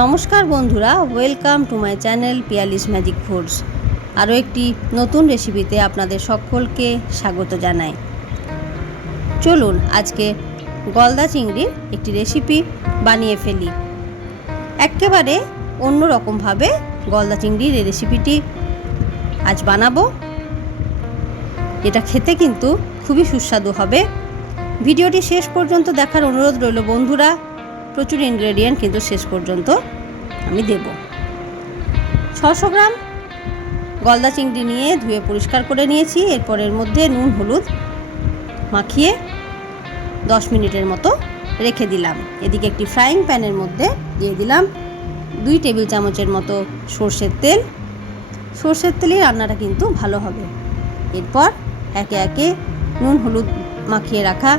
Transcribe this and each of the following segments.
নমস্কার বন্ধুরা, welcome to my channel Piyali's magic foods. আরও একটি নতুন রেসিপিতে আপনাদের সকলকে স্বাগত জানাই। চলুন আজকে গলদা চিংড়ির একটি রেসিপি বানিয়ে ফেলি। একেবারে অন্য রকমভাবে গলদা চিংড়ির এই রেসিপিটি আজ বানাবো। এটা খেতে কিন্তু খুবই সুস্বাদু হবে। ভিডিওটি শেষ পর্যন্ত দেখার অনুরোধ রইল বন্ধুরা। প্রচুর ইনগ্রেডিয়েন্ট কিন্তু শেষ পর্যন্ত আমি দেব। 600 গ্রাম গলদা চিংড়ি নিয়ে ধুয়ে পরিষ্কার করে নিয়েছি। এরপর এর মধ্যে নুন হলুদ মাখিয়ে 10 মিনিটের মতো রেখে দিলাম। এদিকে একটি ফ্রাইং প্যানের মধ্যে দিয়ে দিলাম 2 টেবিল চামচের মতো সর্ষের তেল। সর্ষের তেলেই রান্নাটা কিন্তু ভালো হবে। এরপর একে একে নুন হলুদ মাখিয়ে রাখা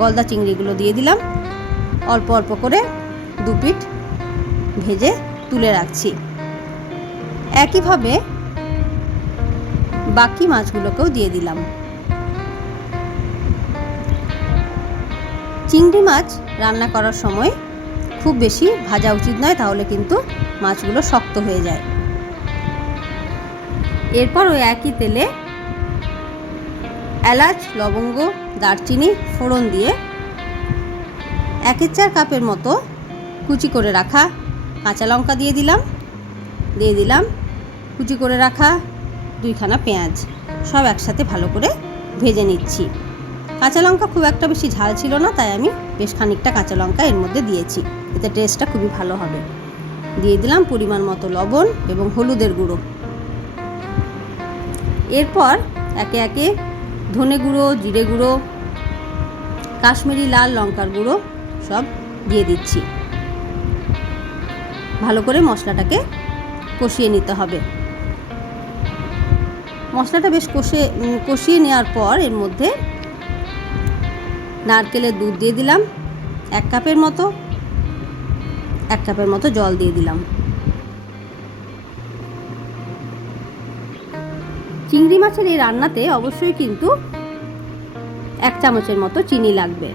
গলদা চিংড়িগুলো দিয়ে দিলাম। অল্প অল্প করে 2 পিঠ ভেজে তুলে রাখছি। একইভাবে বাকি মাছগুলোকেও দিয়ে দিলাম। চিংড়ি মাছ রান্না করার সময় খুব বেশি ভাজা উচিত নয়, তাহলে কিন্তু মাছগুলো শক্ত হয়ে যায়। এরপর ওই একই তেলে এলাচ, লবঙ্গ, দারচিনি ফোড়ন দিয়ে 1/4 কাপের মতো কুচি করে রাখা কাঁচা লঙ্কা দিয়ে দিলাম কুচি করে রাখা 2খানা পেঁয়াজ। সব একসাথে ভালো করে ভেজে নিচ্ছি। কাঁচা লঙ্কা খুব একটা বেশি ঝাল ছিল না, তাই আমি বেশ খানিকটা কাঁচা লঙ্কা এর মধ্যে দিয়েছি। এতে টেস্টটা খুবই ভালো হবে। দিয়ে দিলাম পরিমাণ মতো লবণ এবং হলুদের গুঁড়ো। এরপর একে একে ধনে গুঁড়ো, জিরে গুঁড়ো, কাশ্মীরি লাল লঙ্কার গুঁড়ো সব দিয়ে দিচ্ছি। ভালো করে মশলাটাকে কষিয়ে নিতে হবে। মশলাটা বেশ কষিয়ে নেওয়ার পর এর মধ্যে নারকেলের দুধ দিয়ে দিলাম 1 কাপের মতো। 1 কাপের মতো জল দিয়ে দিলাম। চিংড়ি মাছের এই রান্নাতে অবশ্যই কিন্তু 1 চামচের মতো চিনি লাগবে,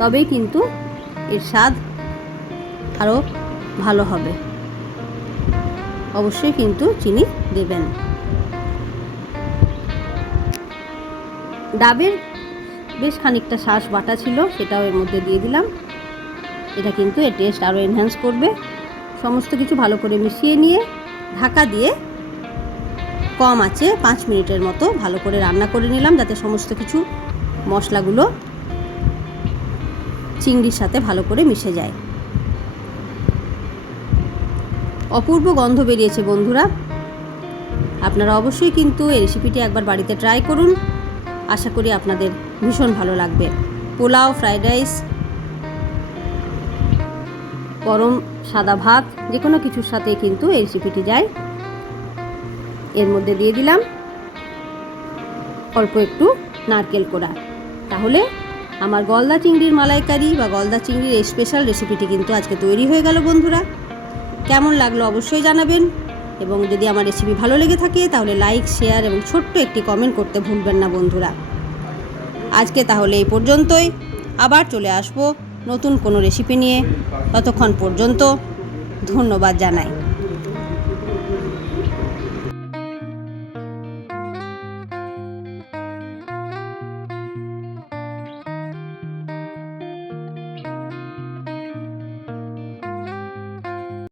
তবেই কিন্তু এর স্বাদ আরও ভালো হবে। অবশ্যই কিন্তু চিনি দেবেন। ডাবের বেশ খানিকটা শাঁস বাটা ছিল, সেটাও এর মধ্যে দিয়ে দিলাম। এটা কিন্তু এর টেস্ট আরও এনহ্যান্স করবে। সমস্ত কিছু ভালো করে মিশিয়ে নিয়ে ঢাকা দিয়ে কম আঁচে 5 মিনিটের মতো ভালো করে রান্না করে নিলাম, যাতে সমস্ত কিছু মশলাগুলো চিংড়ির সাথে ভালো করে মিশে যায়। অপূর্ব গন্ধ বেরিয়েছে বন্ধুরা। আপনারা অবশ্যই কিন্তু এই রেসিপিটি একবার বাড়িতে ট্রাই করুন। আশা করি আপনাদের ভীষণ ভালো লাগবে। পোলাও, ফ্রাইড রাইস, গরম সাদা ভাত, যে কোনো কিছুর সাথে কিন্তু এই রেসিপিটি যায়। এর মধ্যে দিয়ে দিলাম অল্প একটু নারকেল কোড়া। তাহলে আমার গলদা চিংড়ির মালাইকারি বা গলদা চিংড়ির এই স্পেশাল রেসিপিটি কিন্তু আজকে তৈরি হয়ে গেল বন্ধুরা। কেমন লাগলো অবশ্যই জানাবেন, এবং যদি আমার রেসিপি ভালো লেগে থাকে তাহলে লাইক, শেয়ার এবং ছোট্ট একটি কমেন্ট করতে ভুলবেন না বন্ধুরা। আজকে তাহলে এই পর্যন্তই। আবার চলে আসবো নতুন কোনো রেসিপি নিয়ে। ততক্ষণ পর্যন্ত ধন্যবাদ জানাই।